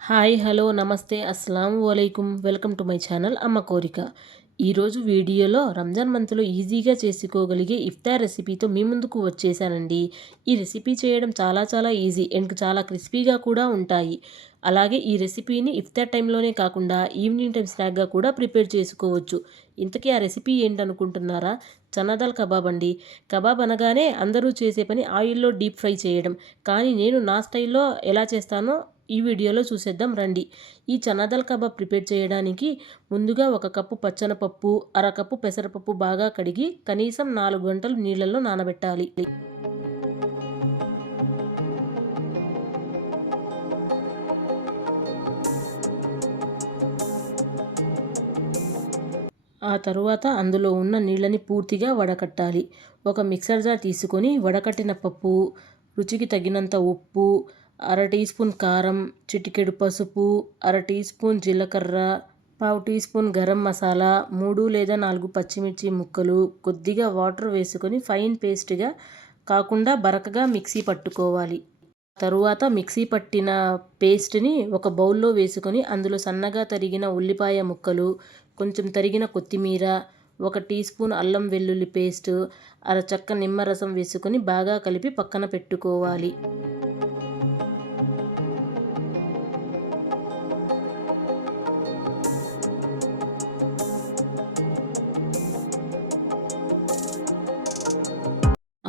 Hi hello నమస్తే అస్సలం వలైకుమ్ welcome to my channel Amma Korika. ఈరోజు వీడియోలో రంజాన్ మంత్లో ఈజీగా చేసుకోగలిగే ఇఫ్తార్ రెసిపీతో మీ ముందుకు వచ్చేసానండి. ఈ రెసిపీ చేయడం చాలా చాలా ఈజీ అండ్ చాలా క్రిస్పీగా కూడా ఉంటాయి. అలాగే ఈ రెసిపీని ఇఫ్తార్ టైంలోనే కాకుండా ఈవినింగ్ టైం స్నాక్గా కూడా ప్రిపేర్ చేసుకోవచ్చు. ఇంతకీ ఆ రెసిపీ ఏంటనుకుంటున్నారా? చనాదాల్ కబాబ్ అండి. కబాబ్ అనగానే అందరూ చేసే పని ఆయిల్లో డీప్ ఫ్రై చేయడం. కానీ నేను నా స్టైల్లో ఎలా చేస్తానో ఈ వీడియోలో చూసేద్దాం రండి. ఈ చనాదాల్ కబాబ్ ప్రిపేర్ చేయడానికి ముందుగా ఒక కప్పు పచ్చనపప్పు అరకప్పు పెసరపప్పు బాగా కడిగి కనీసం నాలుగు గంటలు నీళ్ళల్లో నానబెట్టాలి. ఆ తరువాత అందులో ఉన్న నీళ్ళని పూర్తిగా వడకట్టాలి. ఒక మిక్సర్ జార్ తీసుకొని వడకట్టిన పప్పు రుచికి తగినంత ఉప్పు అర టీ స్పూన్ కారం చిటికెడు పసుపు అర టీ స్పూన్ జీలకర్ర పావు టీ స్పూన్ గరం మసాలా మూడు లేదా నాలుగు పచ్చిమిర్చి ముక్కలు కొద్దిగా వాటర్ వేసుకొని ఫైన్ పేస్ట్గా కాకుండా బరకగా మిక్సీ పట్టుకోవాలి. తరువాత మిక్సీ పట్టిన పేస్ట్ని ఒక బౌల్లో వేసుకొని అందులో సన్నగా తరిగిన ఉల్లిపాయ ముక్కలు కొంచెం తరిగిన కొత్తిమీర ఒక టీ స్పూన్ అల్లం వెల్లుల్లి పేస్ట్ అర అరచక్క నిమ్మరసం వేసుకొని బాగా కలిపి పక్కన పెట్టుకోవాలి.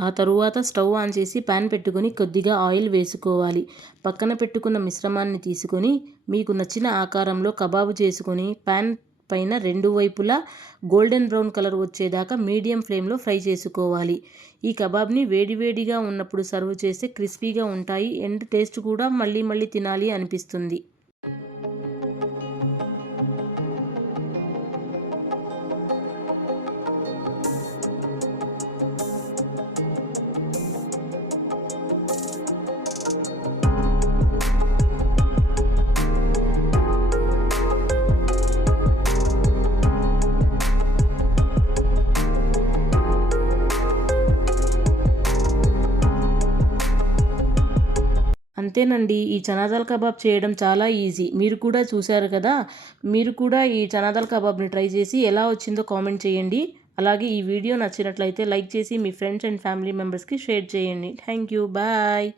ఆ తరువాత స్టవ్ ఆన్ చేసి ప్యాన్ పెట్టుకొని కొద్దిగా ఆయిల్ వేసుకోవాలి. పక్కన పెట్టుకున్న మిశ్రమాన్ని తీసుకొని మీకు నచ్చిన ఆకారంలో కబాబు చేసుకొని ప్యాన్ పైన రెండు వైపులా గోల్డెన్ బ్రౌన్ కలర్ వచ్చేదాకా మీడియం ఫ్లేమ్లో ఫ్రై చేసుకోవాలి. ఈ కబాబ్ని వేడివేడిగా ఉన్నప్పుడు సర్వ్ చేస్తే క్రిస్పీగా ఉంటాయి. అండ్ టేస్ట్ కూడా మళ్ళీ మళ్ళీ తినాలి అనిపిస్తుంది. అంతేనండి. ఈ చనాదాల్ కబాబ్ చేయడం చాలా ఈజీ. మీరు కూడా చూశారు కదా? మీరు కూడా ఈ చనాదాల్ కబాబ్ని ట్రై చేసి ఎలా వచ్చిందో కామెంట్ చేయండి. అలాగే ఈ వీడియో నచ్చినట్లయితే లైక్ చేసి మీ ఫ్రెండ్స్ అండ్ ఫ్యామిలీ మెంబర్స్కి షేర్ చేయండి. Thank you bye.